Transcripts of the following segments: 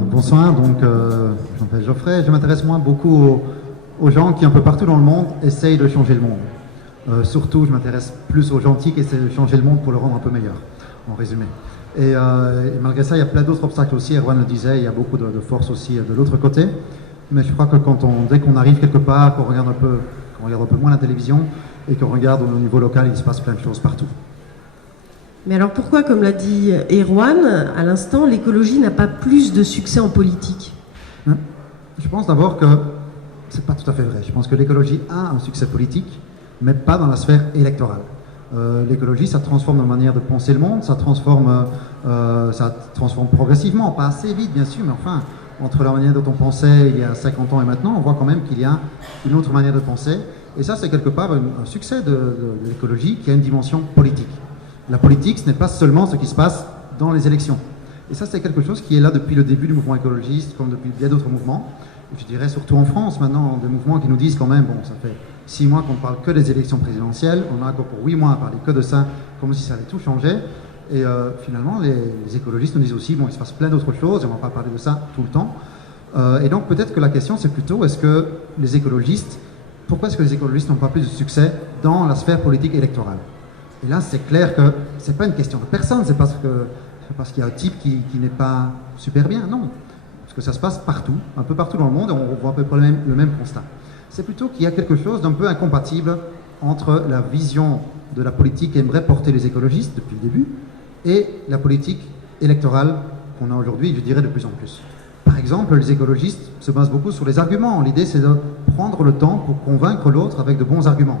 Bonsoir, je m'appelle Geoffrey, je m'intéresse moi beaucoup aux gens qui un peu partout dans le monde essayent de changer le monde. Surtout, je m'intéresse plus aux gentils qui essaient de changer le monde pour le rendre un peu meilleur, en résumé. Et malgré ça, il y a plein d'autres obstacles aussi, Erwan le disait, il y a beaucoup de force aussi de l'autre côté. Mais je crois que dès qu'on arrive quelque part, qu'on regarde un peu moins la télévision et qu'on regarde au niveau local, il se passe plein de choses partout. Mais alors pourquoi, comme l'a dit Erwan à l'instant, l'écologie n'a pas plus de succès en politique? Je pense d'abord que c'est pas tout à fait vrai. Je pense que l'écologie a un succès politique, mais pas dans la sphère électorale. L'écologie, ça transforme notre manière de penser le monde, ça transforme progressivement, pas assez vite bien sûr, mais enfin, entre la manière dont on pensait il y a 50 ans et maintenant, on voit quand même qu'il y a une autre manière de penser. Et ça, c'est quelque part un succès de l'écologie qui a une dimension politique. La politique, ce n'est pas seulement ce qui se passe dans les élections. Et ça, c'est quelque chose qui est là depuis le début du mouvement écologiste, comme depuis bien d'autres mouvements. Je dirais surtout en France, maintenant, des mouvements qui nous disent quand même, bon, ça fait 6 mois qu'on ne parle que des élections présidentielles, on a encore pour 8 mois à parler que de ça, comme si ça allait tout changer. Et finalement, les écologistes nous disent aussi, bon, il se passe plein d'autres choses, et on ne va pas parler de ça tout le temps. Et donc, peut-être que la question, c'est plutôt, pourquoi est-ce que les écologistes n'ont pas plus de succès dans la sphère politique électorale? Et là, c'est clair que ce n'est pas une question de personne, c'est parce qu'il y a un type qui n'est pas super bien, non. Parce que ça se passe partout, un peu partout dans le monde, et on voit à peu près le même constat. C'est plutôt qu'il y a quelque chose d'un peu incompatible entre la vision de la politique qu'aimeraient porter les écologistes depuis le début et la politique électorale qu'on a aujourd'hui, je dirais de plus en plus. Par exemple, les écologistes se basent beaucoup sur les arguments. L'idée, c'est de prendre le temps pour convaincre l'autre avec de bons arguments.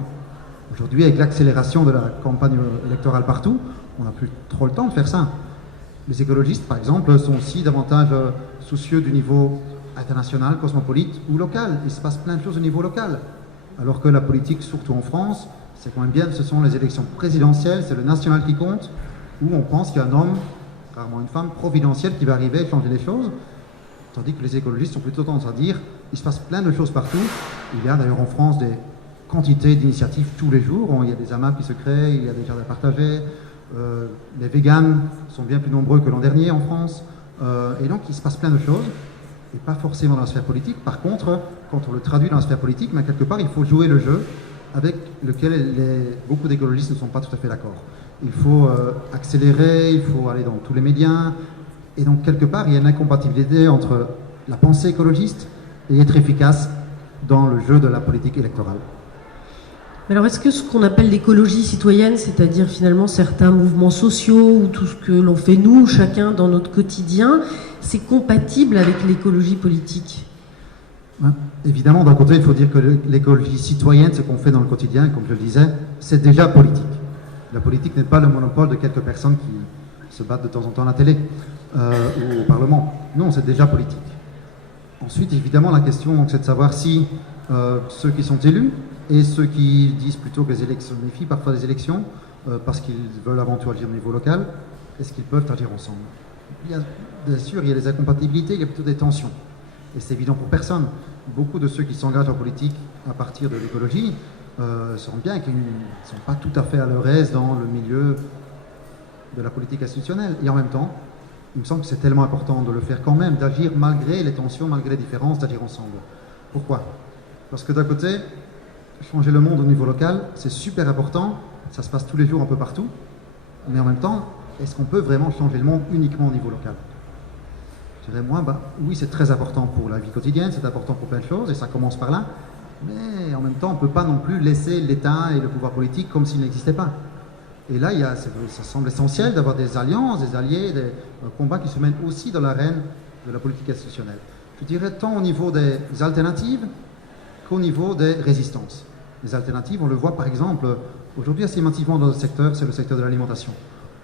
Aujourd'hui, avec l'accélération de la campagne électorale partout, on n'a plus trop le temps de faire ça. Les écologistes, par exemple, sont aussi davantage soucieux du niveau international, cosmopolite ou local. Il se passe plein de choses au niveau local. Alors que la politique, surtout en France, c'est quand même bien, ce sont les élections présidentielles, c'est le national qui compte, où on pense qu'il y a un homme, rarement une femme, providentielle qui va arriver et changer les choses. Tandis que les écologistes sont plutôt tendance à dire, il se passe plein de choses partout. Il y a d'ailleurs en France des quantité d'initiatives tous les jours. Il y a des AMAP qui se créent, il y a des jardins partagés. Les véganes sont bien plus nombreux que l'an dernier en France. Et donc, il se passe plein de choses, et pas forcément dans la sphère politique. Par contre, quand on le traduit dans la sphère politique, mais quelque part, il faut jouer le jeu avec lequel beaucoup d'écologistes ne sont pas tout à fait d'accord. Il faut accélérer, il faut aller dans tous les médias. Et donc, quelque part, il y a une incompatibilité entre la pensée écologiste et être efficace dans le jeu de la politique électorale. Alors, est-ce que ce qu'on appelle l'écologie citoyenne, c'est-à-dire finalement certains mouvements sociaux ou tout ce que l'on fait nous, chacun dans notre quotidien, c'est compatible avec l'écologie politique? Ouais. Évidemment, d'un côté, il faut dire que l'écologie citoyenne, ce qu'on fait dans le quotidien, comme je le disais, c'est déjà politique. La politique n'est pas le monopole de quelques personnes qui se battent de temps en temps à la télé ou au Parlement. Non, c'est déjà politique. Ensuite, évidemment, la question, c'est de savoir si ceux qui sont élus et ceux qui disent plutôt que les élections méfient parfois des élections parce qu'ils veulent avant tout agir au niveau local, est-ce qu'ils peuvent agir ensemble? Bien sûr, il y a des incompatibilités, il y a plutôt des tensions. Et c'est évident pour personne. Beaucoup de ceux qui s'engagent en politique à partir de l'écologie se rendent bien qu'ils ne sont pas tout à fait à leur aise dans le milieu de la politique institutionnelle. Et en même temps, il me semble que c'est tellement important de le faire quand même, d'agir malgré les tensions, malgré les différences, d'agir ensemble. Pourquoi? Parce que d'un côté, changer le monde au niveau local, c'est super important, ça se passe tous les jours un peu partout, mais en même temps, est-ce qu'on peut vraiment changer le monde uniquement au niveau local? Je dirais moi, oui, c'est très important pour la vie quotidienne, c'est important pour plein de choses, et ça commence par là, mais en même temps, on ne peut pas non plus laisser l'État et le pouvoir politique comme s'ils n'existaient pas. Et là, ça semble essentiel d'avoir des alliances, des alliés, des combats qui se mènent aussi dans l'arène de la politique institutionnelle. Je dirais tant au niveau des alternatives qu'au niveau des résistances. Les alternatives, on le voit par exemple aujourd'hui assez massivement dans notre secteur, c'est le secteur de l'alimentation,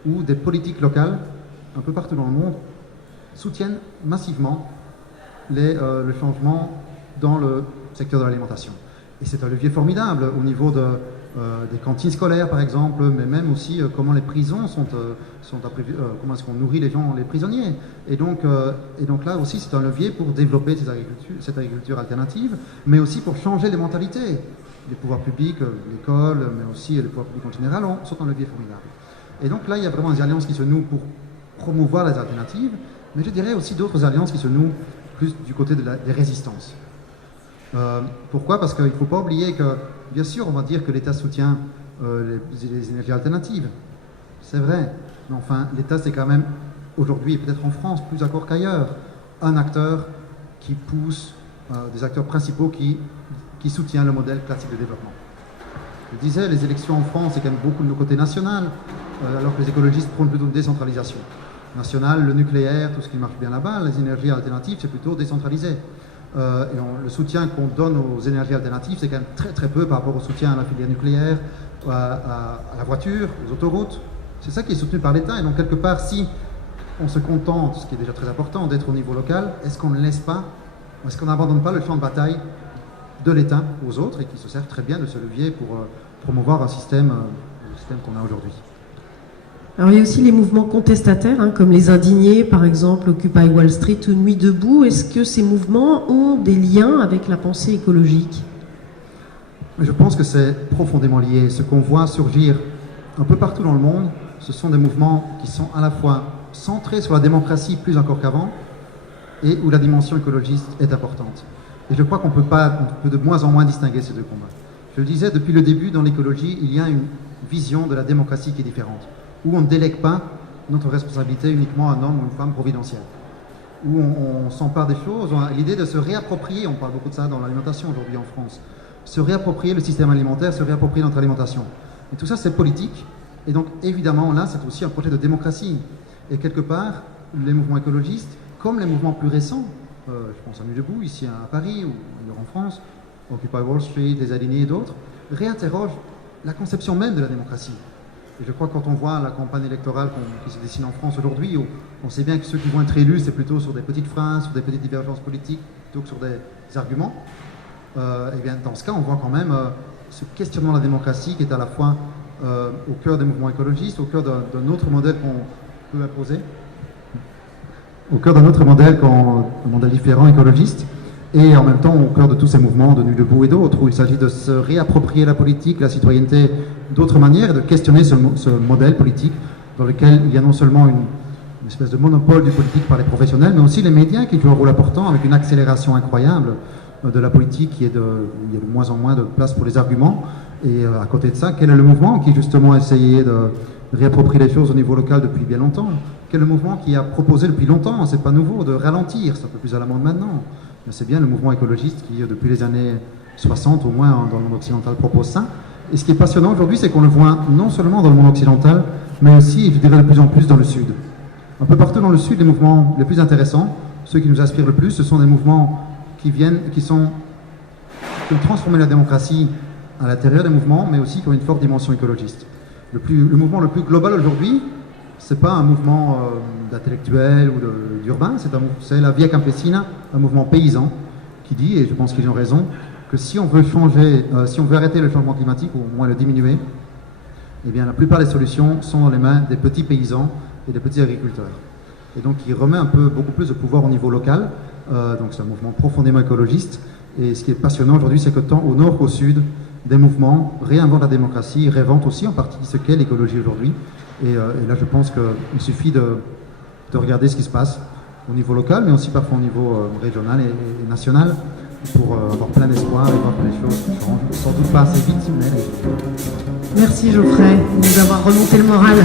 où des politiques locales, un peu partout dans le monde, soutiennent massivement le changement dans le secteur de l'alimentation. Et c'est un levier formidable au niveau des cantines scolaires par exemple, mais même aussi comment les prisons comment est-ce qu'on nourrit les gens, les prisonniers. Et donc là aussi c'est un levier pour développer cette agriculture alternative, mais aussi pour changer les mentalités. Les pouvoirs publics, l'école, mais aussi les pouvoirs publics en général sont un levier formidable. Et donc là il y a vraiment des alliances qui se nouent pour promouvoir les alternatives, mais je dirais aussi d'autres alliances qui se nouent plus du côté des résistances. Pourquoi? Parce qu'il ne faut pas oublier que, bien sûr, on va dire que l'État soutient les énergies alternatives. C'est vrai. Mais enfin, l'État, c'est quand même, aujourd'hui, et peut-être en France, plus encore qu'ailleurs, un acteur qui pousse, des acteurs principaux qui soutient le modèle classique de développement. Je disais, les élections en France, c'est quand même beaucoup le côté national, alors que les écologistes prônent plutôt une décentralisation. Nationale, le nucléaire, tout ce qui marche bien là-bas, les énergies alternatives, c'est plutôt décentralisé. Le soutien qu'on donne aux énergies alternatives, c'est quand même très très peu par rapport au soutien à la filière nucléaire, à la voiture, aux autoroutes. C'est ça qui est soutenu par l'État. Et donc quelque part, si on se contente, ce qui est déjà très important, d'être au niveau local, est-ce qu'on ne laisse pas, est-ce qu'on n'abandonne pas le champ de bataille de l'État aux autres et qui se servent très bien de ce levier pour promouvoir un système qu'on a aujourd'hui? Alors il y a aussi les mouvements contestataires, comme les indignés, par exemple, Occupy Wall Street ou Nuit debout. Est-ce que ces mouvements ont des liens avec la pensée écologique? Je pense que c'est profondément lié. Ce qu'on voit surgir un peu partout dans le monde, ce sont des mouvements qui sont à la fois centrés sur la démocratie plus encore qu'avant et où la dimension écologiste est importante. Et je crois qu'on peut de moins en moins distinguer ces deux combats. Je le disais, depuis le début, dans l'écologie, il y a une vision de la démocratie qui est différente, où on ne délègue pas notre responsabilité uniquement à un homme ou une femme providentielle, où on s'empare des choses, on a l'idée de se réapproprier, on parle beaucoup de ça dans l'alimentation aujourd'hui en France, se réapproprier le système alimentaire, se réapproprier notre alimentation. Et tout ça, c'est politique. Et donc, évidemment, là, c'est aussi un projet de démocratie. Et quelque part, les mouvements écologistes, comme les mouvements plus récents, je pense à Nuit debout, ici à Paris, ou ailleurs en France, Occupy Wall Street, les Alignés et d'autres, réinterrogent la conception même de la démocratie. Et je crois que quand on voit la campagne électorale qui se dessine en France aujourd'hui, on sait bien que ceux qui vont être élus, c'est plutôt sur des petites phrases, sur des petites divergences politiques, plutôt que sur des arguments. Et bien, dans ce cas, on voit quand même ce questionnement de la démocratie qui est à la fois au cœur des mouvements écologistes, au cœur d'un autre modèle qu'on peut imposer, au cœur d'un autre modèle, un modèle différent, écologiste, et en même temps au cœur de tous ces mouvements de Nuit debout et d'autres, où il s'agit de se réapproprier la politique, la citoyenneté d'autres manières, et de questionner ce modèle politique dans lequel il y a non seulement une espèce de monopole du politique par les professionnels, mais aussi les médias qui jouent un rôle important avec une accélération incroyable de la politique où il y a de moins en moins de place pour les arguments. Et à côté de ça, quel est le mouvement qui justement a essayé de réapproprier les choses au niveau local depuis bien longtemps? Quel est le mouvement qui a proposé depuis longtemps, c'est pas nouveau, de ralentir, c'est un peu plus à la mode maintenant, mais c'est bien le mouvement écologiste qui, depuis les années 60 au moins dans le monde occidental, propose ça. Et ce qui est passionnant aujourd'hui, c'est qu'on le voit non seulement dans le monde occidental, mais aussi, je dirais, de plus en plus dans le Sud. Un peu partout dans le Sud, les mouvements les plus intéressants, ceux qui nous inspirent le plus, ce sont des mouvements qui ont transformé la démocratie à l'intérieur des mouvements, mais aussi qui ont une forte dimension écologiste. Le mouvement le plus global aujourd'hui, c'est pas un mouvement d'intellectuels ou d'urbains, c'est la Via Campesina, un mouvement paysan qui dit, et je pense qu'ils ont raison, que si on veut changer, si on veut arrêter le changement climatique, ou au moins le diminuer, eh bien la plupart des solutions sont dans les mains des petits paysans et des petits agriculteurs. Et donc il remet beaucoup plus de pouvoir au niveau local, donc c'est un mouvement profondément écologiste, et ce qui est passionnant aujourd'hui, c'est que tant au nord qu'au sud, des mouvements réinventent la démocratie, réinventent aussi en partie ce qu'est l'écologie aujourd'hui. Et là, je pense qu'il suffit de regarder ce qui se passe au niveau local, mais aussi parfois au niveau régional et national, pour avoir plein d'espoir et voir que les choses changent. Sans doute pas assez vite, mais... Merci Geoffrey de nous avoir remonté le moral.